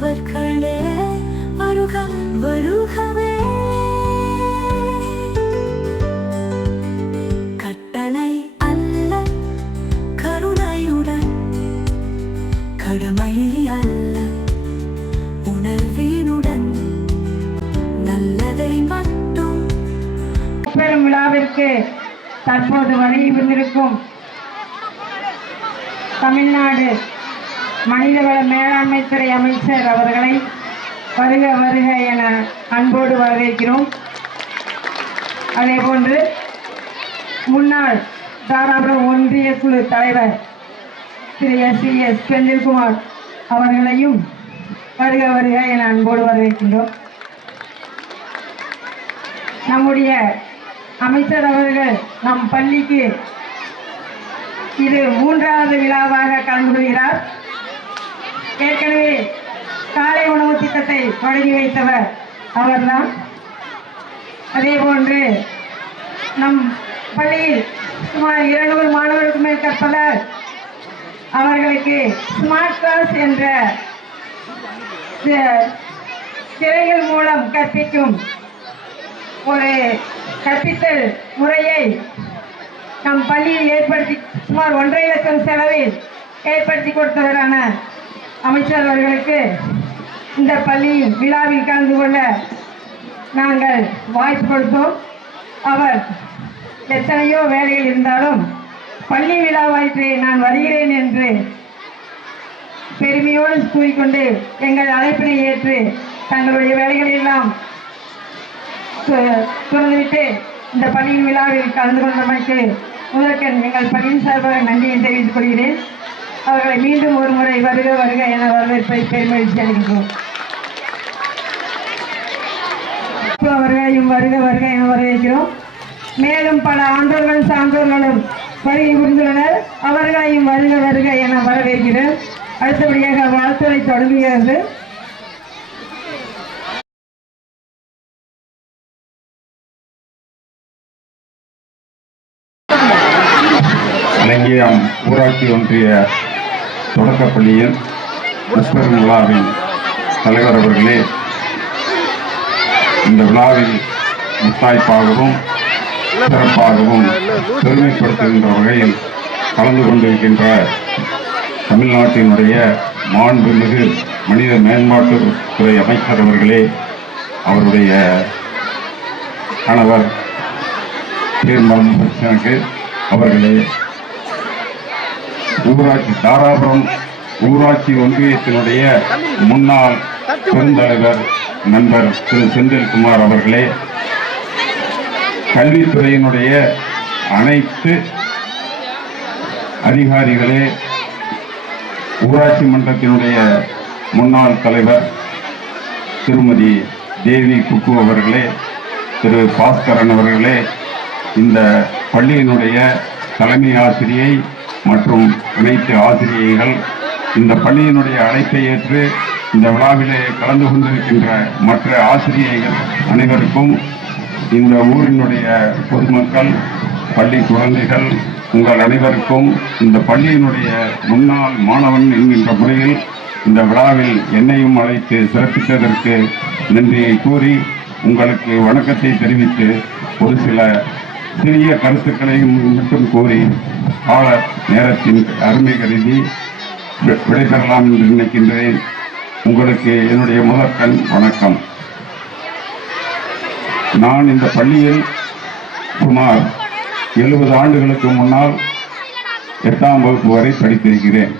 அவர்களே வருக வருகவே. கட்டளை அல்ல கருணையுடன், கடமை அல்ல உணர்வினுடன், நல்லதை மட்டும். பெரும் விழாவிற்கு தற்போது வருகின்றிருக்கும் தமிழ்நாடு மனிதவள மேலாண்மை துறை அமைச்சர் அவர்களை வருக வருக என அன்போடு வரவேற்கிறோம். அதேபோன்று முன்னாள் தாராபுரம் ஒன்றிய குழு தலைவர் திரு எஸ் செந்தில்குமார் அவர்களையும் வருக வருக என அன்போடு வரவேற்கின்றோம். நம்முடைய அமைச்சர் அவர்கள் நம் பள்ளிக்கு இது 3வது விழாவாக கலந்து கொள்கிறார். ஏற்கனவே காலை உணவு திட்டத்தை தொடங்கி வைத்தவர் அவர்தான். அதேபோன்று நம் பள்ளியில் சுமார் 200 மாணவர்களுக்கு மேல் கற்பதால் அவர்களுக்கு ஸ்மார்ட் கிளாஸ் என்ற திரைகள் மூலம் கற்பிக்கும் ஒரு கற்பித்தல் முறையை நம் பள்ளியில் ஏற்படுத்தி சுமார் 1.5 லட்சம் செலவில் ஏற்படுத்தி கொடுத்தவரான அமைச்சர் அவர்களுக்கு இந்த பள்ளியின் விழாவில் கலந்து கொள்ள நாங்கள் வாய்ப்பு கொடுத்தோம். அவர் எத்தனையோ வேலைகள் இருந்தாலும் பள்ளி விழாவாயிற்று நான் வருகிறேன் என்று பெருமையோடு கூறிக்கொண்டு எங்கள் அழைப்பினை ஏற்று தங்களுடைய வேலைகளை எல்லாம் துறந்துவிட்டு இந்த பள்ளியின் விழாவில் கலந்து கொண்டமைக்கு முதற்கண் எங்கள் பள்ளியின் சார்பாக நன்றியை தெரிவித்துக் கொள்கிறேன். அவர்களை மீண்டும் ஒரு முறை வருக வருக என வரவேற்பை பெருமகிழ்ச்சி அளிக்கின்றோம். அவர்களையும் வருக வருக என வரவேற்கிறோம். மேலும் பல ஆண்டோர்களும் சான்றோர்களும் வருகை புரிந்துள்ளனர். அவர்களையும் வருக வருக என வரவேற்கிறேன். அடுத்தபடியாக வாழ்த்துறை தொடங்குகிறது. இலங்கையாம் ஊராட்சி ஒன்றிய தொடக்கப்பள்ளியின் முஸ்பெரும் விழாவின் தலைவர் அவர்களே, இந்த விழாவில் முத்தாய்ப்பாகவும் சிறப்பாகவும் பெருமைப்படுத்துகின்ற வகையில் கலந்து கொண்டிருக்கின்ற தமிழ்நாட்டினுடைய மாண்புமிகு மனித மேம்பாட்டுத்துறை அமைச்சர் அவர்களே, அவருடைய கணவர் தீர்மானம் அவர்களே, தாராபுரம் ஊராட்சி ஒன்றியத்தினுடைய முன்னாள் பெருந்தலைவர் நண்பர் திரு செந்தில்குமார் அவர்களே, கல்வித்துறையினுடைய அனைத்து அதிகாரிகளே, ஊராட்சி மன்றத்தினுடைய முன்னாள் தலைவர் திருமதி தேவி குக்கு அவர்களே, திரு பாஸ்கரன் அவர்களே, இந்த பள்ளியினுடைய தலைமை ஆசிரியை மற்றும் அனைத்து ஆசிரியைகள், இந்த பள்ளியினுடைய அழைப்பை ஏற்று இந்த விழாவிலே கலந்து கொண்டிருக்கின்ற மற்ற ஆசிரியைகள் அனைவருக்கும், இந்த ஊரினுடைய பொதுமக்கள், பள்ளி குழந்தைகள், உங்கள் அனைவருக்கும் இந்த பள்ளியினுடைய முன்னாள் மாணவன் என்கின்ற முறையில் இந்த விழாவில் என்னையும் அழைத்து சிறப்பித்ததற்கு நன்றியை கூறி உங்களுக்கு வணக்கத்தை தெரிவித்து ஒரு சில சிறிய கருத்துக்களையும் மட்டும் கூறி கால நேரத்தின் அருமை கருதி விடைபெறலாம் என்று நினைக்கின்றேன். உங்களுக்கு என்னுடைய முதற்கண் வணக்கம். நான் இந்த பள்ளியில் சுமார் 70 ஆண்டுகளுக்கு முன்னால் 8ஆம் வகுப்பு வரை படித்திருக்கிறேன்.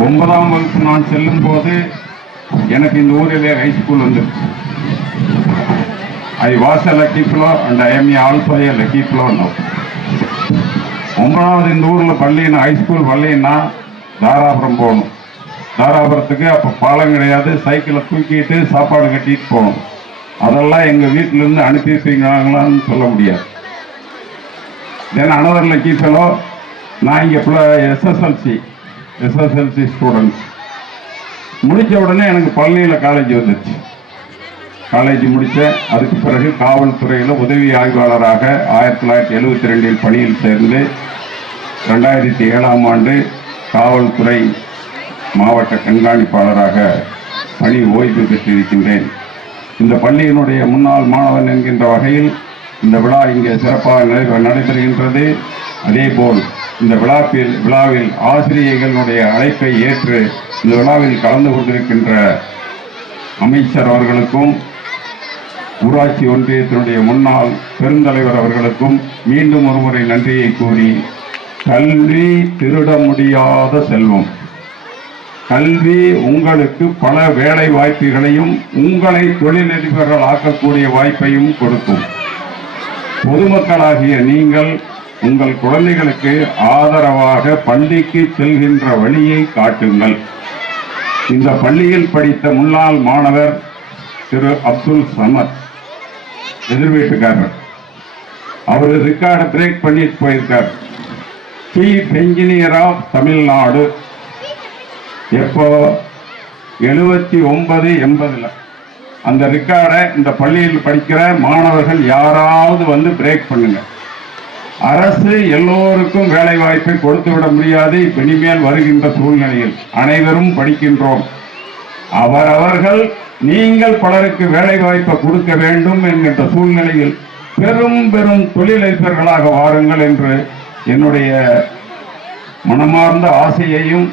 9ஆம் வகுப்பு நான் செல்லும் போது எனக்கு இந்த ஊரிலே ஹைஸ்கூல் வந்துருச்சு. I was a lucky fellow and I am also a lucky fellow now. 9வது இந்த ஊரில் பள்ளின்னா ஹைஸ்கூல் பள்ளின்னா தாராபுரம் போகணும். தாராபுரத்துக்கு அப்போ பாலம் கிடையாது, சைக்கிளை தூக்கிட்டு சாப்பாடு கட்டிட்டு போகணும். அதெல்லாம் எங்கள் வீட்டிலேருந்து அனுப்பி வைப்பீங்களான்னு சொல்ல முடியாது. தென் அனதர் லக்கி ஃபெலோ, நான் இங்கே எஸ்எஸ்எல்சி ஸ்டூடெண்ட்ஸ் முடித்த உடனே எனக்கு பழனியில் காலேஜ் வந்துடுச்சு. காலேஜ் முடித்தேன். அதுக்கு பிறகு காவல்துறையில் உதவி ஆய்வாளராக 1972 பணியில் சேர்ந்து 2007ஆம் ஆண்டு காவல்துறை மாவட்ட கண்காணிப்பாளராக பணி ஓய்வு பெற்றிருக்கின்றேன். இந்த பள்ளியினுடைய முன்னாள் மாணவன் என்கின்ற வகையில் இந்த விழா இங்கே சிறப்பாக நடைபெறுகின்றது. அதேபோல் இந்த விழாவில் ஆசிரியர்களுடைய அழைப்பை ஏற்று இந்த விழாவில் கலந்து கொண்டிருக்கின்ற அமைச்சர் அவர்களுக்கும் ஊராட்சி ஒன்றியத்தினுடைய முன்னாள் பெருந்தலைவர் அவர்களுக்கும் மீண்டும் ஒருமுறை நன்றியை கூறி, கல்வி திருட முடியாத செல்வம். கல்வி உங்களுக்கு பல வேலை வாய்ப்புகளையும் உங்களை தொழிலதிபர்கள் ஆக்கக்கூடிய வாய்ப்பையும் கொடுக்கும். பொதுமக்களாகிய நீங்கள் உங்கள் குழந்தைகளுக்கு ஆதரவாக பள்ளிக்கு செல்கின்ற வழியை காட்டுங்கள். இந்த பள்ளியில் படித்த முன்னாள் மாணவர் திரு அப்துல் சமத், எதிர் வீட்டுக்காரர், அவர் ரெக்கார்டை பிரேக் பண்ணிட்டு போயிருக்கார். Chief engineer of Tamil Nadu. எப்போ 79-80 அந்த ரெக்கார்டை இந்த பள்ளியில் படிக்கிற மாணவர்கள் யாராவது வந்து பிரேக் பண்ணுங்க. அரசு எல்லோருக்கும் வேலை வாய்ப்பை கொடுத்து விட முடியாது. இனிமேல் வருகின்ற சூழ்நிலையில் அனைவரும் படிக்கின்றோம். அவரவர்கள் நீங்கள் பலருக்கு வேலை வாய்ப்பை கொடுக்க வேண்டும் என்கின்ற சூழ்நிலையில் பெரும் பெரும் தொழிலதிபர்களாக வாருங்கள் என்று என்னுடைய மனமார்ந்த ஆசையையும்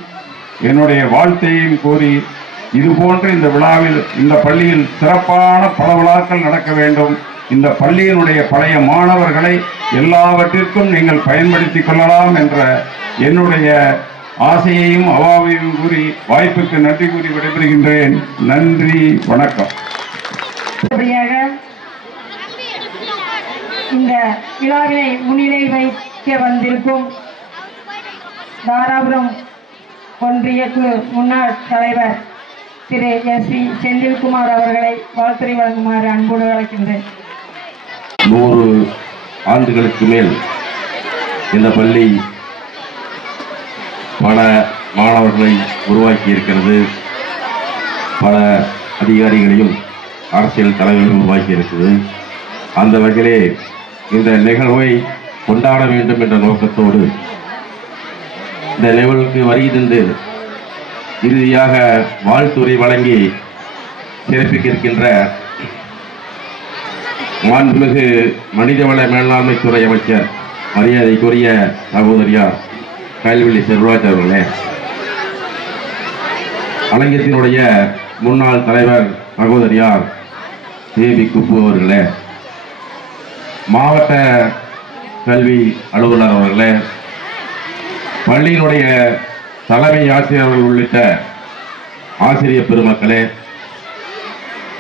என்னுடைய வாழ்த்தையும் கூறி, இது போன்ற இந்த விழாவில் இந்த பள்ளியில் சிறப்பான பல விழாக்கள் நடக்க வேண்டும். இந்த பள்ளியினுடைய பழைய மாணவர்களை எல்லாவற்றிற்கும் நீங்கள் பயன்படுத்திக் கொள்ளலாம் என்ற என்னுடைய ஆசையையும் அவாவையும் கூறி வாய்ப்புக்கு நன்றி கூறி விடைபெறுகின்றேன். நன்றி, வணக்கம். இந்த விழாவினை முன்னிலை வைக்க வந்திருக்கும் தாராபுரம் ஒன்றிய முன்னாள் தலைவர் திரு எஸ்.வி. செந்தில்குமார் அவர்களை வாழ்த்துரை வழங்குமாறு அன்போடு அழைக்கின்றேன். 100 ஆண்டுகளுக்கு மேல் இந்த பள்ளி பல மாணவர்களை உருவாக்கி இருக்கிறது. பல அதிகாரிகளையும் அரசியல் தலைவர்களையும் உருவாக்கி இருக்கிறது. அந்த வகையிலே இந்த நிகழ்வை கொண்டாட வேண்டும் என்ற நோக்கத்தோடு இந்த நிகழ்வுக்கு வருகின்ற இறுதியாக வாழ்த்துரை வழங்கி சிறப்பிக்க இருக்கின்ற மாண்புமிகு மனிதவள மேலாண்மைத்துறை அமைச்சர் மரியாதைக்குரிய சகோதரியார் கயல்விழி செல்வராஜ் அவர்களே, அலங்கத்தினுடைய முன்னாள் தலைவர் சகோதரியார் தேவி குப்பு அவர்களே, மாவட்ட கல்வி அலுவலர் அவர்களே, பள்ளியினுடைய தலைமை ஆசிரியர்கள் உள்ளிட்ட ஆசிரியர் பெருமக்களே,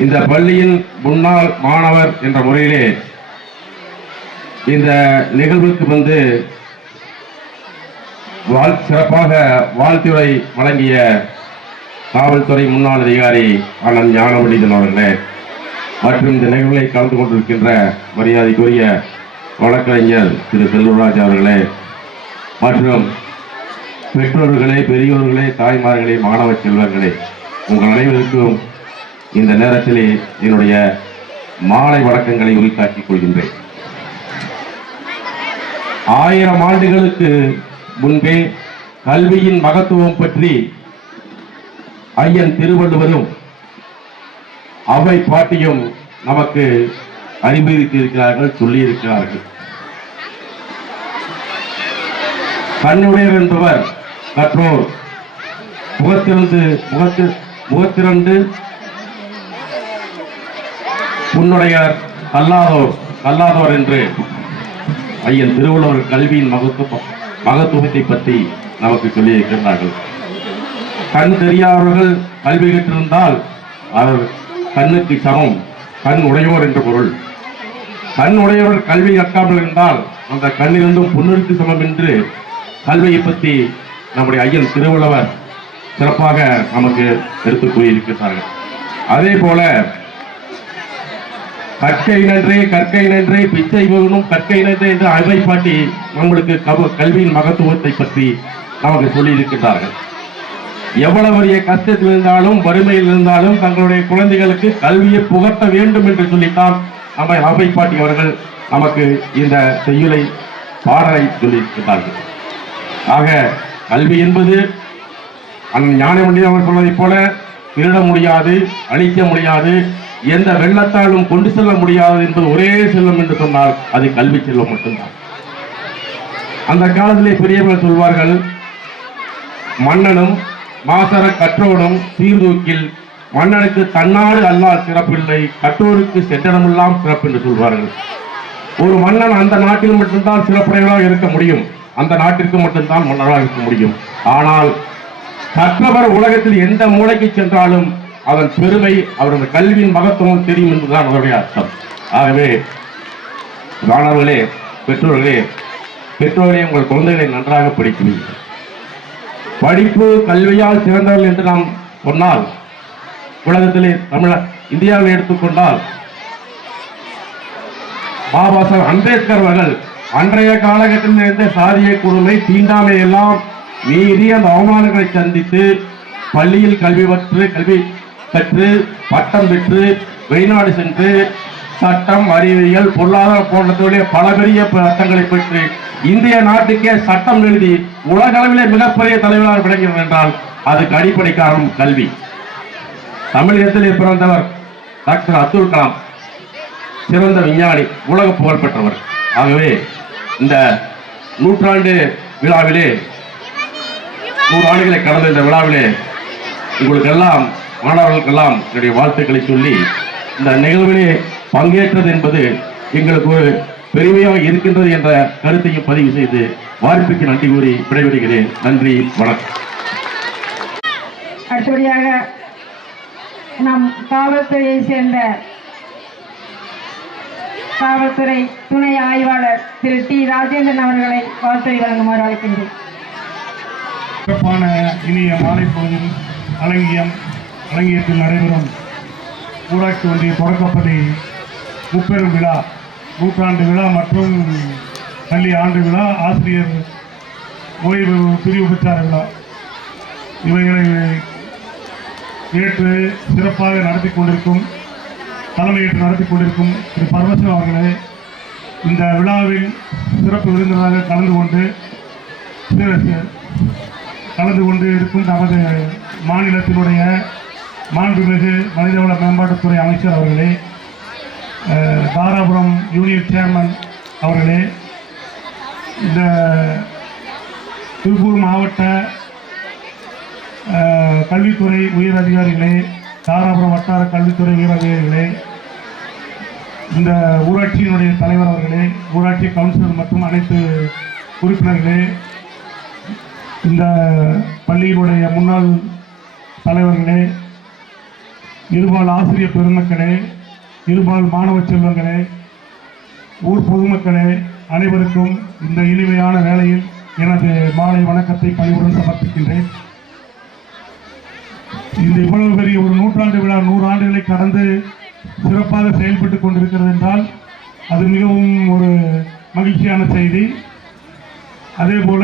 இந்த பள்ளியின் முன்னாள் மாணவர் என்ற முறையிலே இந்த நிகழ்வுக்கு வந்து சிறப்பாக வாழ்த்துரை வழங்கிய காவல்துறை முன்னாள் அதிகாரி அண்ணன் ஞானமணிதன் அவர்களே, மற்றும் இந்த நிகழ்வுகளை கலந்து கொண்டிருக்கின்ற மரியாதைக்குரிய வழக்கறிஞர் திரு செல்வராஜ் அவர்களே, மற்றும் பெற்றோர்களே, பெரியோர்களே, தாய்மார்களே, மாணவ செல்வங்களே, உங்கள் அனைவருக்கும் இந்த நேரத்திலே என்னுடைய மாலை வணக்கங்களை உரித்தாக்கிக் கொள்கின்றேன். 1000 ஆண்டுகளுக்கு முன்பே கல்வியின் மகத்துவம் பற்றி ஐயன் திருவள்ளுவரும் அவை பாட்டியும் நமக்கு அறிவுறுத்தியிருக்கிறார்கள், சொல்லியிருக்கிறார்கள். கண்ணுடையர் என்பவர் கற்றோர் முகத்திரண்டு புன்னுடையார் கல்லாதோர் என்று ஐயன் திருவள்ளுவர் கல்வியின் மகத்துவத்தை பற்றி நமக்கு சொல்லியிருக்கிறார்கள். கண் தெரியாதவர்கள் கல்வி கற்றிருந்தால் அவர் கண்ணுக்கு சமம், கண் உடையோர் என்று பொருள். கண் உடையவர் கல்வி கற்காமல் இருந்தால் அந்த கண்ணிலிருந்தும் புன்னிற்கு சமம் என்று கல்வியை பற்றி நம்முடைய ஐயன் திருவள்ளுவர் சிறப்பாக நமக்கு எடுத்து கூறியிருக்கிறார்கள். அதே போல கற்கை நன்றே பிச்சை போகணும் கற்கை நன்றே என்று அவை பாட்டி நம்மளுக்கு கல்வியின் மகத்துவத்தை பற்றி நமக்கு சொல்லியிருக்கிறார்கள். எவ்வளவு பெரிய கஷ்டத்தில் இருந்தாலும் வறுமையில் இருந்தாலும் தங்களுடைய குழந்தைகளுக்கு கல்வியை புகட்ட வேண்டும் என்று சொல்லித்தான் நம்ம அவை பாட்டி அவர்கள் நமக்கு இந்த செய்யுளை பாடலை சொல்லியிருக்கிறார்கள். ஆக கல்வி என்பது அந்த ஞானவண்டி அவர் சொன்னதைப் போல திருட முடியாது, அழிக்க முடியாது, எந்த வெள்ளத்தாலும் கொண்டு செல்ல முடியாது என்பது ஒரே செல்வம் என்று சொன்னால் அது கல்வி செல்வம் மட்டும்தான். அந்த காலத்திலே பெரியவர்கள் சொல்வார்கள், மன்னனும் மாசர கற்றோனும் சீர்தூக்கில் மன்னனுக்கு தன்னாடு அல்லால் சிறப்பில்லை, கற்றோருக்கு சென்றடமெல்லாம் சிறப்பு என்று சொல்வார்கள். ஒரு மன்னன் அந்த நாட்டில் மட்டும்தான் சிறப்புடையவராக இருக்க முடியும், அந்த நாட்டிற்கு மட்டும்தான் மன்னராக இருக்க முடியும். ஆனால் கற்றவர் உலகத்தில் எந்த மூளைக்கு சென்றாலும் அதன் பெருமை, அவரது கல்வியின் மகத்துவம் தெரியும் என்பதுதான் அதனுடைய அர்த்தம். ஆகவே மாணவர்களே, பெற்றோர்களே உங்கள் குழந்தைகளை நன்றாக படிக்கிறீர்கள். படிப்பு கல்வியால் சிறந்தவர்கள் என்று நாம் சொன்னால், உலகத்திலே இந்தியாவில் எடுத்துக்கொண்டால் பாபா சாஹேப் அம்பேத்கர் அவர்கள் அன்றைய காலகட்டத்தில் இருந்த சாதிய கொடுமை, தீண்டாமை எல்லாம் மீறி அந்த அவமானங்களை சந்தித்து பள்ளியில் கல்வி கற்று பட்டம் பெற்று வெளிநாடு சென்று சட்டம், அறிவியல், பொருளாதார போன்றவர்களே பல பெரிய பட்டங்களை பெற்று இந்திய நாட்டுக்கே சட்டம் எழுதி உலக அளவிலே மிகப்பெரிய தலைவராக விளங்கினார் என்றால் அதுக்கு அடிப்படை காரணம் கல்வி. தமிழகத்திலே பிறந்தவர் டாக்டர் அப்துல் கலாம், சிறந்த விஞ்ஞானி, உலக புகழ் பெற்றவர். ஆகவே இந்த 100 ஆண்டு விழாவிலே, 100 ஆண்டுகளை கடந்த இந்த விழாவிலே உங்களுக்கெல்லாம், மாணவர்களுக்கெல்லாம் என்னுடைய வாழ்த்துக்களை சொல்லி இந்த நிகழ்விலே பங்கேற்றது என்பது எங்களுக்கு ஒரு பெருமையாக இருக்கின்றது என்ற கருத்தையும் பதிவு செய்து வாய்ப்புக்கு நன்றி கூறி விடைபெறுகிறேன். நன்றி, வணக்கம். அடுத்தபடியாக நம் காவல்துறையை சேர்ந்த காவல்துறை துணை ஆய்வாளர் திரு டி ராஜேந்திரன் அவர்களை வாழ்த்துறை வழங்குமாறு அழைக்கின்றேன். சிறப்பான இனிய மாலை பொழுதில் அலங்கியத்தில் நடைபெறும் ஊராட்சி ஒன்றிய தொடக்கப்பள்ளி முப்பெரும் விழா, 100 ஆண்டு விழா மற்றும் பள்ளி ஆண்டு விழா, ஆசிரியர் ஓய்வு பிரிவு பெற்றார் விழா, இவைகளை ஏற்று சிறப்பாக தலைமையேற்று நடத்தி கொண்டிருக்கும் திரு பரமசிவம் அவர்களே, இந்த விழாவில் சிறப்பு விருந்தினராக கலந்து கொண்டு இருக்கும் நமது மாநிலத்தினுடைய மாண்புமிகு மனிதவள மேம்பாட்டுத்துறை அமைச்சர் அவர்களே, தாராபுரம் யூனியன் சேர்மன் அவர்களே, இந்த திருப்பூர் மாவட்ட கல்வித்துறை உயர் அதிகாரிகளே, தாராபுரம் வட்டார கல்வித்துறை உயர் அதிகாரிகளே, இந்த ஊராட்சியினுடைய தலைவர் அவர்களே, ஊராட்சி கவுன்சிலர் மற்றும் அனைத்து உறுப்பினர்களே, இந்த பள்ளியினுடைய முன்னாள் தலைவர்களே, இருபால் ஆசிரியர் பெருமக்களே, இருபால் மாணவ செல்வங்களே, ஊர் பொதுமக்களே, அனைவருக்கும் இந்த இனிமையான வேளையில் எனது மாலை வணக்கத்தை பணிவுடன் சமர்ப்பிக்கின்றேன். இந்த இவ்வளவு பெரிய ஒரு 100 ஆண்டு விழா 100 ஆண்டுகளை கடந்து சிறப்பாக செயல்பட்டு கொண்டிருக்கிறது என்றால் அது மிகவும் ஒரு மகிழ்ச்சியான செய்தி. அதே போல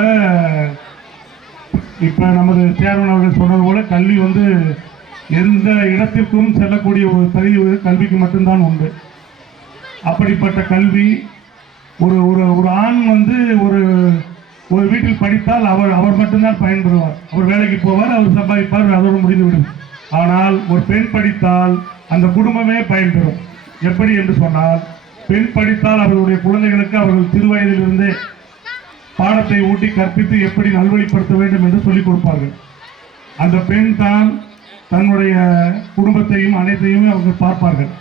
இப்போ நமது சேர்மன் அவர்கள் சொன்னது போல கல்வி எந்த இடத்திற்கும் செல்லக்கூடிய ஒரு தகுதி கல்விக்கு மட்டும்தான் உண்டு. அப்படிப்பட்ட கல்வி ஒரு ஆண் ஒரு வீட்டில் படித்தால் அவர் மட்டும்தான் பயன்பெறுவார். அவர் வேலைக்கு போவார், அவர் சம்பாதிப்பார், அதோடு முடிந்துவிடும். ஆனால் ஒரு பெண் படித்தால் அந்த குடும்பமே பயன்பெறும். எப்படி என்று சொன்னால், பெண் படித்தால் அவர்களுடைய குழந்தைகளுக்கு அவர்கள் சிறுவயதிலிருந்தே பாடத்தை ஊட்டி கற்பித்து எப்படி நல்வழிப்படுத்த வேண்டும் என்று சொல்லிக் கொடுப்பார்கள். அந்த பெண் தான் தன்னுடைய குடும்பத்தையும் அனைத்தையுமே அவர்கள் பார்ப்பார்கள்.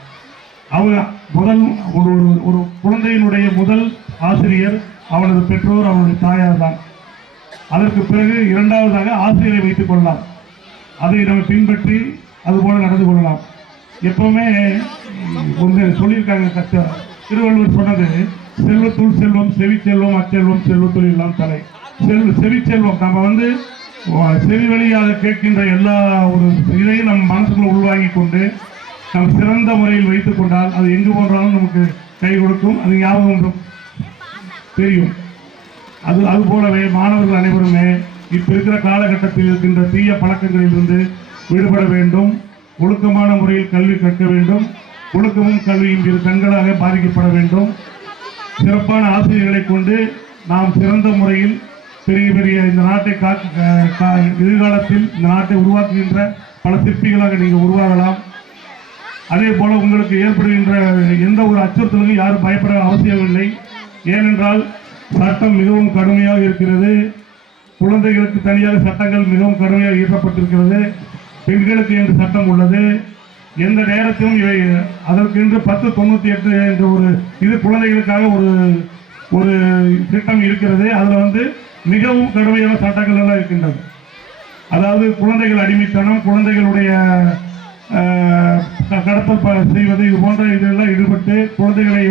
ஒரு குழந்தையினுடைய முதல் ஆசிரியர் அவனது பெற்றோர், அவனுடைய தாயார் தான். அதற்கு பிறகு இரண்டாவதாக ஆசிரியரை வைத்துக் கொள்ளலாம். அதை நம்ம பின்பற்றி அதுபோல நடந்து கொள்ளலாம். எப்பவுமே சொல்லியிருக்காங்க, திருவள்ளுவர் சொன்னது, செல்வத்துள் செல்வம், செவிச்செல்வம், அச்செல்வம், செல்வத்துள் எல்லாம் தலை. செவிச்செல்வம் நம்ம செவி வழியாக கேட்கின்ற எல்லா ஒரு இதையும் நம்ம மனசுக்குள்ள உள்வாங்கி கொண்டு நம்ம சிறந்த முறையில் வைத்துக் கொண்டால் அது எங்கு போன்றாலும் நமக்கு கை கொடுக்கும். அது ஞாபகம் தெரியும். அது போலவே மாணவர்கள் அனைவருமே இப்ப இருக்கிற காலகட்டத்தில் இருக்கின்ற தீய பழக்கங்களிலிருந்து விடுபட வேண்டும். ஒழுக்கமான முறையில் கல்வி கற்க வேண்டும். ஒழுக்கமும் கல்வியும் இரு கண்களாக பாதிக்கப்பட வேண்டும். சிறப்பான ஆசிரியர்களை கொண்டு நாம் சிறந்த முறையில் பெரிய பெரிய இந்த நாட்டை எதிர்காலத்தில் இந்த நாட்டை உருவாக்குகின்ற பல சிற்பிகளாக நீங்கள் உருவாகலாம். அதே போல உங்களுக்கு ஏற்படுகின்ற எந்த ஒரு அச்சுறுத்தலுக்கும் யாரும் பயப்பட அவசியமில்லை. ஏனென்றால் சட்டம் மிகவும் கடுமையாக இருக்கிறது. குழந்தைகளுக்கு தனியாக சட்டங்கள் மிகவும் கடுமையாக இயற்றப்பட்டிருக்கிறது. பெண்களுக்கு என்று சட்டம் உள்ளது. எந்த நேரத்திலும் இவை அதற்கென்று 1098 என்ற ஒரு இது குழந்தைகளுக்காக ஒரு திட்டம் இருக்கிறது. அதில் மிகவும் கடுமையான சட்டங்கள் எல்லாம் இருக்கின்றது. அதாவது குழந்தைகள் அடிமைத்தனம், குழந்தைகளுடைய கடத்தல் செய்வது, இது போன்ற இதெல்லாம் ஈடுபட்டு குழந்தைகளை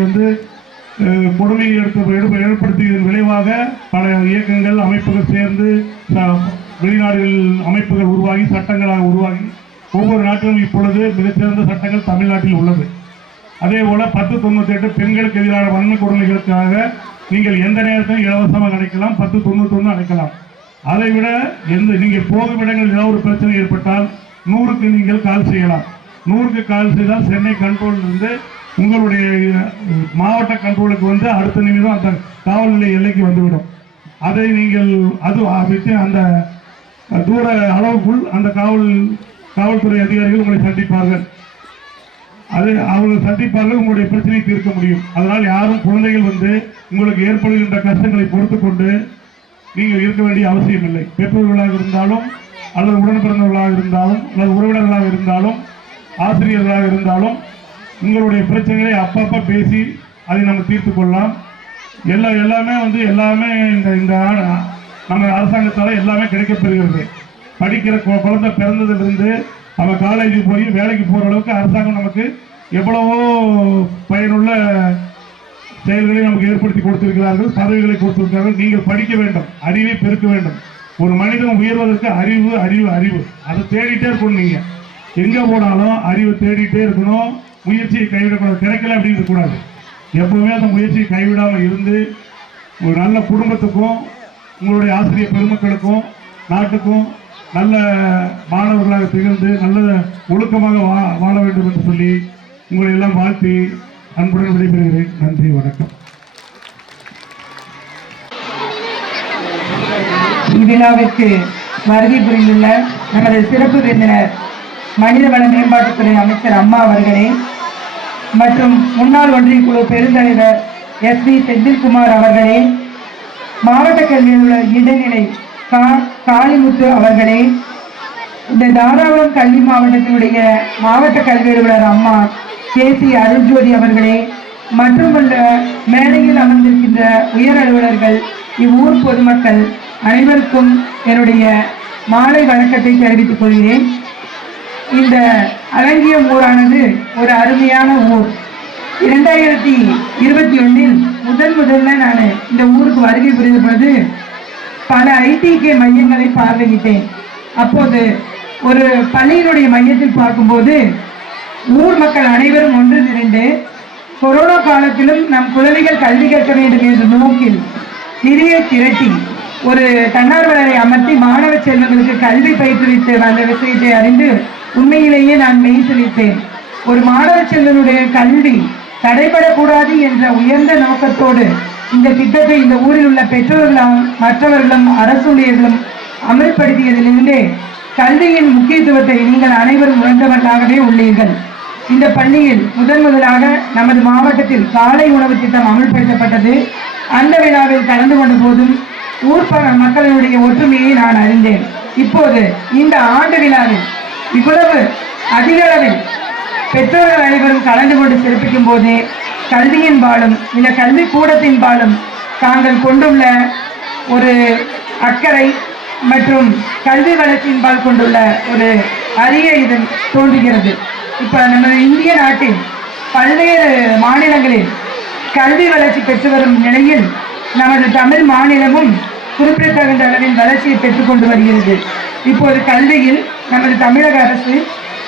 கொடுமையை ஏற்படுத்தியதன் விளைவாக பல இயக்கங்கள் அமைப்புகள் சேர்ந்து வெளிநாடுகள் அமைப்புகள் உருவாகி சட்டங்களாக உருவாகி ஒவ்வொரு நாட்டிலும் இப்பொழுது மிகச்சிறந்த சட்டங்கள் தமிழ்நாட்டில் உள்ளது. அதே போல 1098 பெண்களுக்கு எதிரான வன்மை கொடுமைகளுக்காக நீங்கள் எந்த நேரத்திலும் இலவசமாக அழைக்கலாம், 1091 அழைக்கலாம். அதை விட நீங்கள் போகும் இடங்களில் ஏதாவது ஒரு பிரச்சனை ஏற்பட்டால் 100க்கு நீங்கள் கால் செய்யலாம். 100க்கு கால் செய்தால் சென்னை கண்ட்ரோலிலிருந்து உங்களுடைய மாவட்ட கண்ட்ரோலுக்கு அடுத்த நிமிடம் அந்த காவல் நிலைய எல்லைக்கு வந்துவிடும். அதை நீங்கள் அந்த தூர அளவுக்குள் அந்த காவல்துறை அதிகாரிகள் உங்களை சந்திப்பார்கள். அவர்கள் சந்திப்பார்கள், உங்களுடைய பிரச்சனையை தீர்க்க முடியும். அதனால் யாரும் குழந்தைகள் உங்களுக்கு ஏற்படுகின்ற கஷ்டங்களை பொறுத்து கொண்டு நீங்கள் இருக்க வேண்டிய அவசியம் இல்லை. பெற்றோர்களாக இருந்தாலும் அல்லது உடன் பிறந்தவர்களாக இருந்தாலும் அல்லது உறவினர்களாக இருந்தாலும் ஆசிரியர்களாக இருந்தாலும் உங்களுடைய பிரச்சனைகளை அப்பப்போ பேசி அதை நம்ம தீர்த்து கொள்ளலாம். எல்லாமே எல்லாமே இந்த நம்ம அரசாங்கத்தால் எல்லாமே கிடைக்கப்பெறுகிறது. படிக்கிற குழந்தை பிறந்ததிலிருந்து அவன் காலேஜுக்கு போய் வேலைக்கு போகிற அளவுக்கு அரசாங்கம் நமக்கு எவ்வளவோ பயனுள்ள செயல்களை நமக்கு ஏற்படுத்தி கொடுத்திருக்கிறார்கள், பதவிகளை கொடுத்திருக்கிறார்கள். நீங்கள் படிக்க வேண்டும், அறிவை பெருக்க வேண்டும். ஒரு மனிதன் உயர்வதற்கு அறிவு அறிவு அறிவு அதை தேடிட்டே இருக்கணும். நீங்கள் எங்கே போனாலும் அறிவை தேடிட்டே இருக்கணும். முயற்சியை கைவிடக்கூடாது. கிடைக்கல அப்படின்னு இருக்கக்கூடாது. எப்பவுமே அந்த முயற்சியை கைவிடாமல் இருந்து ஒரு நல்ல குடும்பத்துக்கும் உங்களுடைய ஆசிரியர் பெருமக்களுக்கும் நாட்டுக்கும் நல்ல மாணவர்களாக திகழ்ந்து நல்ல ஒழுக்கமாக வாழ வேண்டும் என்று சொல்லி உங்களை எல்லாம் வாழ்த்தி அன்புடன் விடைபெறுகிறேன். நன்றி, வணக்கம். இவ்விழாவிற்கு வருகை புரிந்துள்ள நமது சிறப்பு விருந்தினர் மனிதவள மேம்பாட்டுத்துறை அமைச்சர் அம்மா அவர்களே மற்றும் முன்னாள் ஒன்றிய குழு பெருந்தலைவர் SV செந்தில்குமார் அவர்களே, மாவட்ட கல்வி அலுவலர் இடைநிலை காளிமுத்து அவர்களே, இந்த தாராபுரம் கல்வி மாவட்டத்தினுடைய மாவட்ட கல்வி அலுவலர் அம்மா KC அருள்ஜோதி அவர்களே மற்றும் உள்ள மேடையில் அமர்ந்திருக்கின்ற உயர் அலுவலர்கள், இவ்வூர் பொதுமக்கள் அனைவருக்கும் என்னுடைய மாலை வணக்கத்தை தெரிவித்துக் கொள்கிறேன். இந்த அலங்கிய ஊரானது ஒரு அருமையான ஊர். 2021 முதல்ல நான் இந்த ஊருக்கு வருகை புரிந்த பொழுது பல ITK மையங்களை பார்வையிட்டேன். அப்போது ஒரு பள்ளியினுடைய மையத்தில் பார்க்கும்போது ஊர் மக்கள் அனைவரும் ஒன்று திரண்டு கொரோனா காலத்திலும் நம் குழந்தைகள் கல்வி கற்க வேண்டும் என்ற நோக்கில் நிதியை திரட்டி ஒரு தன்னார்வலரை அமர்த்தி மாணவ செல்வங்களுக்கு கல்வி பயிற்றுவித்து வந்த விஷயத்தை அறிந்து உண்மையிலேயே நான் மெய்சிலித்தேன். ஒரு மாணவ செல்வனுடைய கல்வி தடைபடக்கூடாது என்ற உயர்ந்த நோக்கத்தோடு இந்த திட்டத்தை இந்த ஊரில் உள்ள பெற்றோர்களும் மற்றவர்களும் அரசு ஊழியர்களும் அமல்படுத்தியதிலிருந்தே கல்வியின் முக்கியத்துவத்தை நீங்கள் அனைவரும் உணர்ந்தவர்களாகவே உள்ளீர்கள். இந்த பள்ளியில் முதலாக நமது மாவட்டத்தில் காலை உணவு திட்டம் அமல்படுத்தப்பட்டது. அந்த விழாவில் கலந்து கொண்ட போதும் ஊர் மக்களுடைய ஒற்றுமையை நான் அறிந்தேன். இப்போது இந்த ஆண்டு விழாவில் இவ்வளவு அதிக அளவில் பெற்றோர்கள் அனைவரும் கலந்து கொண்டு சிறப்பிக்கும் போதே கல்வியின் பாலும் இந்த கல்வி கூடத்தின் பாலும் தாங்கள் கொண்டுள்ள ஒரு அக்கறை மற்றும் கல்வி வளர்ச்சியின் பால் கொண்டுள்ள ஒரு அரிய இது தோன்றுகிறது. இப்போ நம்ம இந்திய நாட்டில் பல்வேறு மாநிலங்களில் கல்வி வளர்ச்சி பெற்று வரும் நிலையில் நமது தமிழ் மாநிலமும் குறிப்பிடத்தகுந்த அளவில் வளர்ச்சியை பெற்றுக்கொண்டு வருகிறது. இப்போது கல்வியில் நமது தமிழக அரசு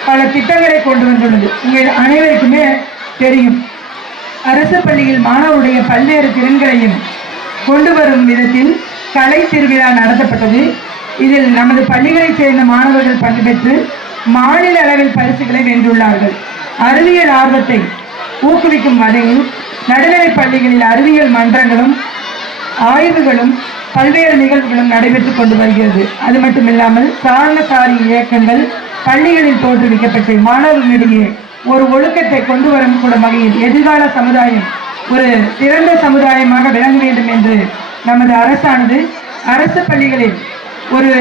பல திட்டங்களை கொண்டு வந்துள்ளது. உங்கள் அனைவருக்குமே தெரியும். அரசு பள்ளியில் மாணவருடைய பல்வேறு திறன்களையும் கொண்டு வரும் விதத்தில் கலை திருவிழா நடத்தப்பட்டது. இதில் நமது பள்ளிகளைச் சேர்ந்த மாணவர்கள் பங்கு பெற்று மாநில அளவில் பரிசுகளை வென்றுள்ளார்கள். அறிவியல் ஆர்வத்தை ஊக்குவிக்கும் வகையில் நடுநிலை பள்ளிகளில் அறிவியல் மன்றங்களும் ஆய்வுகளும் பல்வேறு நிகழ்வுகளும் நடைபெற்றுக் கொண்டு வருகிறது. அது மட்டுமில்லாமல் சாரணசாரி இயக்கங்கள் பள்ளிகளில் தோற்றுவிக்கப்பட்டு மாணவர்களிடையே ஒரு ஒழுக்கத்தை கொண்டு வரக்கூடும் வகையில் எதிர்கால சமுதாயம் ஒரு சிறந்த சமுதாயமாக விளங்க வேண்டும் என்று நமது அரசானது அரசு பள்ளிகளில் ஒரு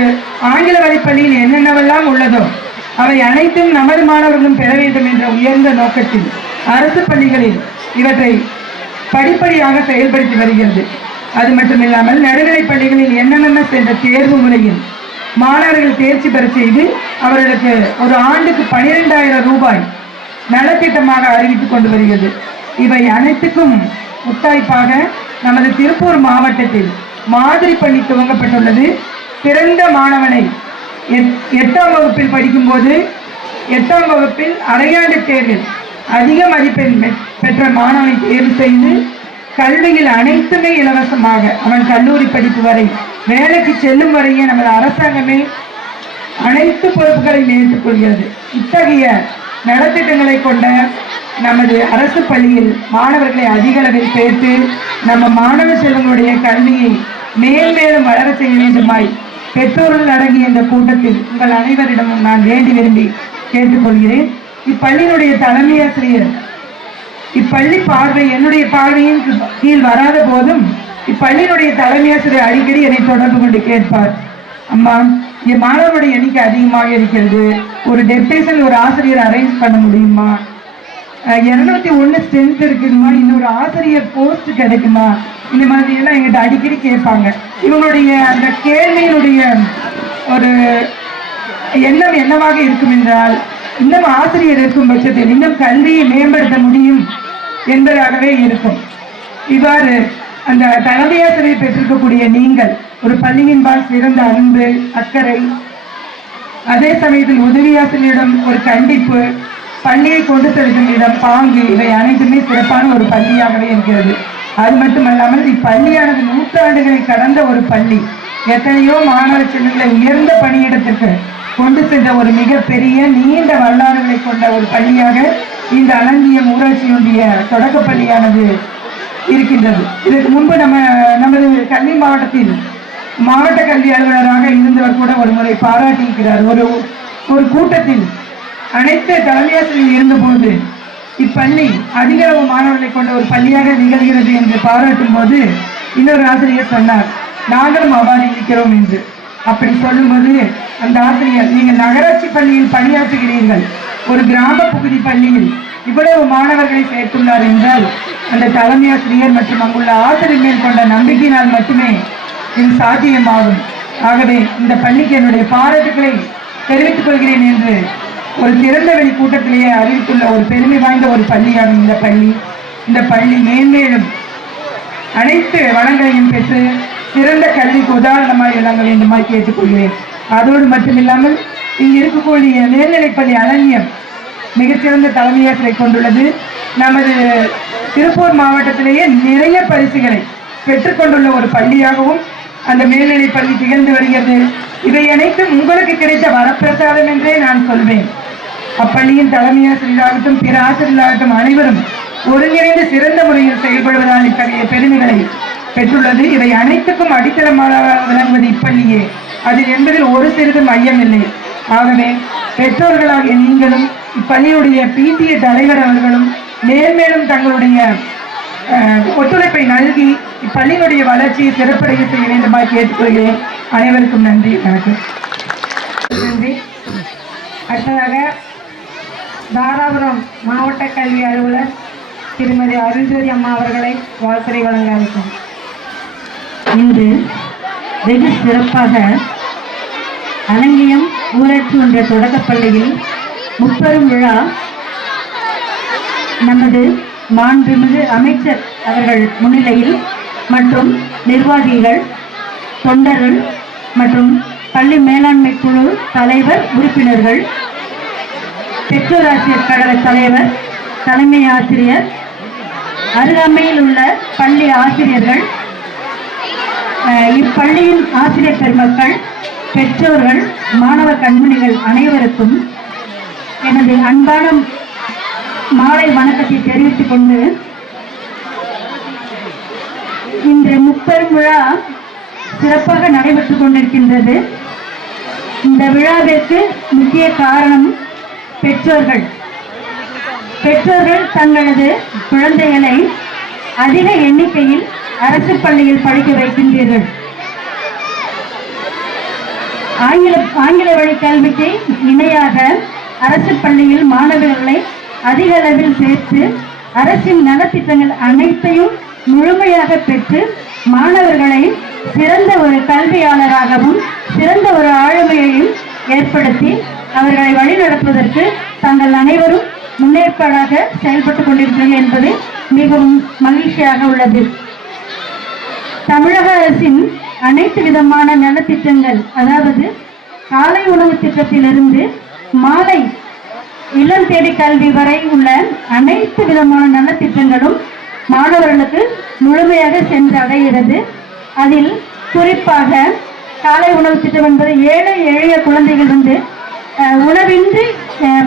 ஆங்கில வழி பள்ளியில் என்னென்னவெல்லாம் உள்ளதோ அவை அனைத்தும் நமது மாணவர்களும் பெற வேண்டும் என்ற உயர்ந்த நோக்கத்தில் அரசு பள்ளிகளில் இவற்றை படிப்படியாக செயல்படுத்தி வருகிறது. அது மட்டுமில்லாமல் நடுநிலைப் பள்ளிகளில் NMMS என்ற தேர்வு முறையில் மாணவர்கள் தேர்ச்சி பெற செய்து அவர்களுக்கு ஒரு ஆண்டுக்கு 12,000 ரூபாய் நலத்திட்டமாக அறிவித்துக் கொண்டு வருகிறது. இவை அனைத்துக்கும் முத்தாய்ப்பாக நமது திருப்பூர் மாவட்டத்தில் மாதிரி பள்ளி துவங்கப்பட்டுள்ளது. சிறந்த மாணவனை 8ஆம் வகுப்பில் படிக்கும்போது 8ஆம் வகுப்பில் அரையாண்டு தேர்வில் அதிக மதிப்பெண் பெற்ற மாணவனை தேர்வு செய்து கல்வியில் அனைத்துமே இலவசமாக அவன் கல்லூரி படிப்பு வரை வேலைக்கு செல்லும் வரையே நமது அரசாங்கமே அனைத்து பொறுப்புகளையும் ஏற்றுக்கொள்கிறது. இத்தகைய நலத்திட்டங்களை கொண்ட நமது அரசு பள்ளியில் மாணவர்களை அதிக அளவில் சேர்த்து நம்ம மாணவ செல்வங்களுடைய கல்வியை மேன்மேலும் வளர செய்ய வேண்டுமாய் பெற்றோர்கள் அடங்கிய இந்த கூட்டத்தில் உங்கள் அனைவரிடமும் நான் வேண்டி விரும்பி கேட்டுக்கொள்கிறேன். இப்பள்ளியினுடைய தலைமை ஆசிரியர் இப்பள்ளி பார்வை என்னுடைய பார்வையின் கீழ் வராத போதும் இப்பள்ளியினுடைய தலைமை ஆசிரியர் அடிக்கடி என்னை தொடர்பு கொண்டு கேட்பார், அம்மா என் மாணவருடைய எண்ணிக்கை அதிகமாக இருக்கிறது, ஒரு டெப்டேஷன் ஒரு ஆசிரியர் அரேஞ்ச் பண்ண முடியுமா, 201 ஸ்ட்ரென்த் இருக்குதுமா, இன்னொரு ஆசிரியர் போஸ்ட் கிடைக்குமா, இந்த மாதிரி எல்லாம் எங்கிட்ட அடிக்கடி கேட்பாங்க. இவங்களுடைய அந்த கேள்வியினுடைய ஒரு எண்ணம் என்னவாக இருக்கும் என்றால் இன்னும் ஆசிரியர் இருக்கும் பட்சத்தில் இன்னும் கல்வியை மேம்படுத்த முடியும் என்பதாகவே இருக்கும். இவ்வாறு அந்த தலைமை ஆசிரியர் பெற்றிருக்கக்கூடிய நீங்கள் ஒரு பள்ளியின்பால் சிறந்த அன்பு அக்கறை, அதே சமயத்தில் உதவி ஆசிரியரிடம் ஒரு கண்டிப்பு, பள்ளியை கொண்டு செல்லும் இடம் பாங்கு, இவை அனைத்துமே சிறப்பான ஒரு பள்ளியாகவே இருக்கிறது. அது மட்டுமல்லாமல் இப்பள்ளியானது 100 ஆண்டுகளை கடந்த ஒரு பள்ளி. எத்தனையோ மாணவ செல்வங்களை உயர்ந்த பணியிடத்திற்கு கொண்டு சென்ற ஒரு மிகப்பெரிய நீண்ட வரலாறுகளை கொண்ட ஒரு பள்ளியாக இந்த அலங்கியம் ஊராட்சி ஒன்றிய தொடக்க பள்ளியானது இருக்கின்றது. இதற்கு முன்பு நமது கல்வி மாவட்டத்தில் மாவட்ட கல்வி அலுவலராக இருந்தவர் கூட ஒரு முறை பாராட்டியிருக்கிறார். ஒரு கூட்டத்தில் அனைத்து தலைமையாசிரியர் இருந்தபோது இப்பள்ளி அதிக அளவு மாணவர்களை கொண்ட ஒரு பள்ளியாக நிகழ்கிறது என்று பாராட்டும் போது இன்னொரு ஆசிரியர் சொன்னார், நாங்களும் அவ்வாறு இருக்கிறோம் என்று. அப்படி சொல்லும்போது அந்த ஆசிரியர், நீங்கள் நகராட்சி பள்ளியில் பணியாற்றுகிறீர்கள், ஒரு கிராம பகுதி பள்ளியில் இவ்வளவு மாணவர்களை சேர்த்துள்ளார் என்றால் அந்த தலைமை ஆசிரியர் மற்றும் அங்குள்ள ஆசிரியர் மேல் கொண்ட நம்பிக்கையினால் மட்டுமே இது சாத்தியமாகும். ஆகவே இந்த பள்ளிக்கு என்னுடைய பாராட்டுக்களை தெரிவித்துக் கொள்கிறேன் என்று ஒரு திறந்த வெளி கூட்டத்திலேயே அறிவித்துள்ள ஒரு பெருமை வாய்ந்த ஒரு பள்ளியாகும் இந்த பள்ளி மேன்மேலும் அனைத்து வளங்களையும் பெற்று சிறந்த கல்விக்கு உதாரணமாக விளங்க வேண்டுமாய் கேட்டுக்கொள்கிறேன். அதோடு மட்டுமில்லாமல் இங்கு இருக்கக்கூடிய மேல்நிலைப்பள்ளி அலங்கியம் மிகச்சிறந்த தலைமையாசிரியை கொண்டுள்ளது. நமது திருப்பூர் மாவட்டத்திலேயே நிறைய பரிசுகளை பெற்றுக்கொண்டுள்ள ஒரு பள்ளியாகவும் அந்த மேல்நிலை பள்ளி திகழ்ந்து வருகிறது. இவை அனைத்தும் உங்களுக்கு கிடைத்த வரப்பிரசாதம் என்றே நான் சொல்வேன். அப்பள்ளியின் தலைமை ஆசிரியராகட்டும் பிற ஆசிரியர்களாகட்டும் அனைவரும் ஒருங்கிணைந்து சிறந்த முறையில் செயல்படுவதால் இத்தகைய பெருமைகளை பெற்றுள்ளது. இவை அனைத்துக்கும் அடித்தளமாக விளங்குவது இப்பள்ளியே, அதில் என்பதில் ஒரு சிறிதும் ஐயமில்லை. ஆகவே பெற்றோர்களாகிய நீங்களும் இப்பள்ளியுடைய PTA தலைவர் அவர்களும் மேன்மேலும் தங்களுடைய ஒத்துழைப்பை நல்கி இப்பள்ளியினுடைய வளர்ச்சியை சிறப்படைய செய்ய வேண்டுமா கேட்டுக்கொள்கிறேன். அனைவருக்கும் நன்றி, வணக்கம். நன்றி. அடுத்ததாக தாராபுரம் மாவட்ட கல்வி அலுவலர் திருமதி அருள்ஜோதி அம்மா அவர்களை வாழ்த்துரை வழங்க அழைக்கும். இன்று வெகு சிறப்பாக அலங்கியம் ஊராட்சி ஒன்றிய தொடக்கப்பள்ளியில் முப்பெரும் விழா நமது மாண்புமிகு அமைச்சர் அவர்கள் முன்னிலையில் மற்றும் நிர்வாகிகள், தொண்டர்கள் மற்றும் பள்ளி மேலாண்மை குழு தலைவர், உறுப்பினர்கள், பெற்றோராசிரியர் கழக தலைவர், தலைமை ஆசிரியர், அருகாமையில் உள்ள பள்ளி ஆசிரியர்கள், இப்பள்ளியின் ஆசிரியர் பெருமக்கள், பெற்றோர்கள், மாணவ கண்மணிகள் அனைவருக்கும் எனது அன்பான மாலை வணக்கத்தை தெரிவித்துக் கொண்டு, இன்று முப்பெரும் விழா சிறப்பாக நடைபெற்றுக் கொண்டிருக்கின்றது. இந்த விழாவிற்கு முக்கிய காரணம் பெற்றோர்கள். பெற்றோர்கள் தங்களது குழந்தைகளை அதிக எண்ணிக்கையில் அரசு பள்ளியில் படிக்க வைக்கின்றீர்கள். ஆங்கில வழி கல்விக்கு இணையாக அரசு பள்ளியில் மாணவர்களை அதிக அளவில் சேர்த்து அரசின் நலத்திட்டங்கள் அனைத்தையும் முழுமையாக பெற்று மாணவர்களை சிறந்த ஒரு கல்வியாளராகவும் சிறந்த ஒரு ஆளுமையையும் ஏற்படுத்தி அவர்களை வழிநடத்துவதற்கு தாங்கள் அனைவரும் முன்னேற்பாடாக செயல்பட்டுக் கொண்டிருக்கிறார்கள் என்பது மிகவும் மகிழ்ச்சியாக உள்ளது. தமிழக அரசின் அனைத்து விதமான நலத்திட்டங்கள், அதாவது காலை உணவு திட்டத்திலிருந்து மாலை இல்லம் தேடி கல்வி வரை உள்ள அனைத்து விதமான நலத்திட்டங்களும் மாணவர்களுக்கு முழுமையாக சென்று அடைகிறது. அதில் குறிப்பாக காலை உணவு திட்டம் என்பது ஏழை எளிய குழந்தைகள் உணவின்றி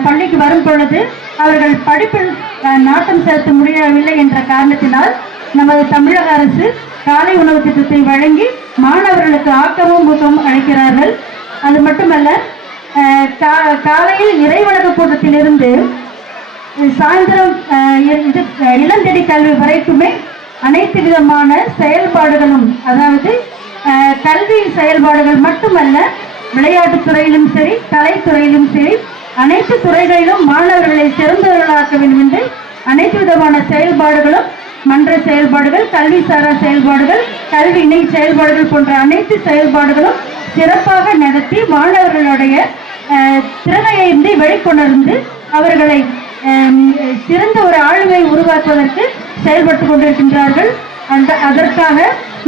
பள்ளிக்கு வரும் பொழுது அவர்கள் படிப்பில் நாட்டம் செலுத்த முடியவில்லை என்ற காரணத்தினால் நமது தமிழக அரசு காலை உணவு திட்டத்தை வழங்கி மாணவர்களுக்கு ஆக்கமும் ஊக்கமும் அளிக்கிறார்கள். அது மட்டுமல்ல, காலையில் இறைவணக்க கூட்டத்திலிருந்து சாயந்தரம் இளந்தெடி கல்வி வரைக்குமே அனைத்து விதமான செயல்பாடுகளும், அதாவது கல்வி செயல்பாடுகள் மட்டுமல்ல, விளையாட்டுத் துறையிலும் சரி, கலைத்துறையிலும் சரி, அனைத்து துறைகளிலும் மாணவர்களை சிறந்தவர்களாக்க வேண்டும் என்று அனைத்து விதமான செயல்பாடுகளும், மன்ற செயல்பாடுகள், கல்வி சாரா செயல்பாடுகள், கல்வி இணை செயல்பாடுகள் போன்ற அனைத்து செயல்பாடுகளும் சிறப்பாக நடத்தி மாணவர்களுடைய திறமையை வெளிக்கொணர்ந்து அவர்களை சிறந்த ஒரு ஆளுமை உருவாக்குவதற்கு செயல்பட்டு கொண்டிருக்கின்றார்கள். அதற்காக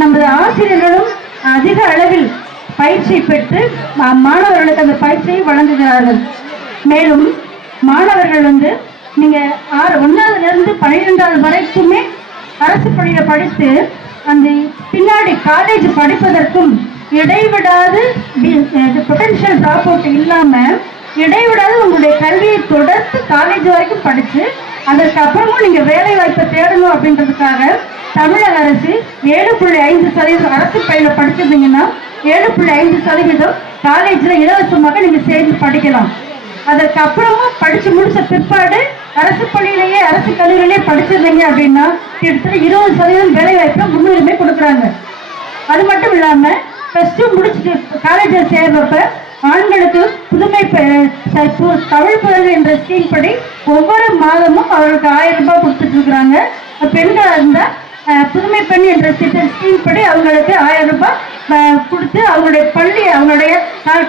நமது ஆசிரியர்களும் அதிக அளவில் பயிற்சி பெற்று மாணவர்களுக்கு அந்த பயிற்சியை வழங்குகிறார்கள். மேலும் மாணவர்கள் நீங்க 1ஆவதுலேருந்து 12ஆவது வரைக்குமே அரசு பள்ளியில் படித்து அந்த பின்னாடி காலேஜ் படிப்பதற்கும் இடைவிடாது பொட்டன்ஷியல் டிராப் அவுட் இல்லாம இடைவிடாது உங்களுடைய கல்வியை தொடர்ந்து காலேஜ் வரைக்கும் படிச்சு அதற்கப்புறமும் நீங்க வேலை வாய்ப்பை தேடணும் அப்படின்றதுக்காக தமிழக அரசு 7.5% அரசு பள்ளியில் படிச்சிருந்தீங்கன்னா 7.5% காலேஜில் இலவசமாக நீங்க சேர்ந்து படிக்கலாம். அதற்கப்புறமும் படிச்சு முடிச்ச பிற்பாடு அரசு பள்ளியிலேயே அரசு கல்லூரியிலேயே படிச்சிருந்தீங்க அப்படின்னா கிட்டத்தட்ட 20% வேலை வாய்ப்பை முன்னுரிமை கொடுக்குறாங்க. அது மட்டும் இல்லாம +2 முடிச்சுட்டு காலேஜில் சேர்றப்ப ஆண்களுக்கு புதுமை தமிழ் புதல்வி என்ற ஸ்கீம் படி ஒவ்வொரு மாதமும் அவர்களுக்கு 1000 ரூபாய் கொடுத்துட்டு இருக்கிறாங்க. பெண்களாக இருந்தால் புதுமை பெண் என்ற ஸ்கீம் படி அவங்களுக்கு 1000 ரூபாய் கொடுத்து அவங்களுடைய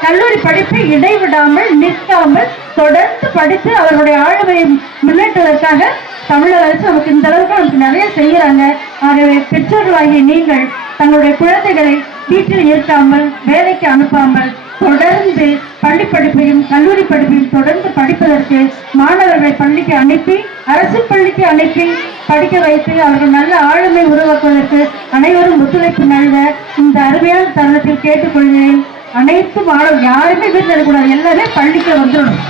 கல்லூரி படிப்பை இடைவிடாமல் நிற்காமல் தொடர்ந்து படித்து அவர்களுடைய ஆளுமையை முன்னேற்றுவதற்காக தமிழக அரசு நமக்கு இந்த அளவுக்கு நமக்கு நிறைய செய்கிறாங்க. ஆகவே பெற்றோர்களாகிய நீங்கள் தங்களுடைய குழந்தைகளை வீட்டில் இருக்காமல் வேலைக்கு அனுப்பாமல் தொடர்ந்து பள்ளி படிப்பையும் கல்லூரி படிப்பையும் தொடர்ந்து படிப்பதற்கு மாணவர்களை பள்ளிக்கு அனுப்பி அரசு பள்ளிக்கு அனுப்பி படிக்க வைத்து அவர்கள் நல்ல ஆளுமை உருவாக்குவதற்கு அனைவரும் ஒத்துழைப்பு நல்க இந்த அருமையான தருணத்தில் கேட்டுக்கொள்கிறேன். அனைத்து மாணவர்கள் யாருமே வீட்டில் இருக்கக்கூடாது, எல்லாமே பள்ளிக்கு வந்துடணும்.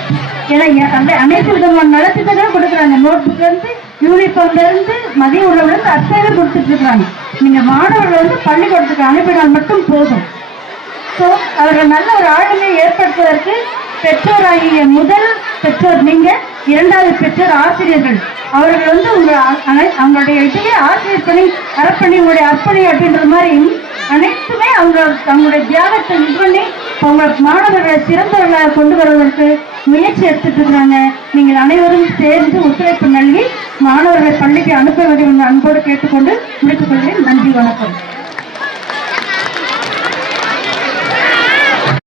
ஏன்னா அனைத்து விதமான நலத்திட்டங்களும் கொடுக்குறாங்க. நோட்புக்ல இருந்து யூனிஃபார்ம்ல இருந்து மதிய உணவுல இருந்து அத்தனை கொடுத்துட்டு இருக்கிறாங்க. நீங்க மாணவர்கள் பள்ளிக்கூடத்துக்கு அனுப்பினால் மட்டும் போதும். ஸோ அவர்கள் நல்ல ஒரு ஆளுமையை ஏற்படுத்துவதற்கு பெற்றோராகிய முதல் பெற்றோர் நீங்க, 2வது பெற்றோர் ஆசிரியர்கள். அவர்கள் அவங்களுடைய இதையே ஆசிரியர் பணி அறப்பணி உங்களுடைய அர்ப்பணி அப்படின்ற மாதிரி அனைத்துமே அவங்களுடைய தியாகத்தை இது பண்ணி அவங்க மாணவர்களை சிறந்தவர்களாக கொண்டு வருவதற்கு முயற்சி எடுத்துட்டு இருக்கிறாங்க. நீங்கள் அனைவரும் சேர்ந்து ஒத்துழைப்பு நல்கி மாணவர்களை பள்ளிக்கு அனுப்ப வேண்டும் என்று அன்போடு கேட்டுக்கொண்டு முடித்துக் கொள்கிறேன். நன்றி, வணக்கம்.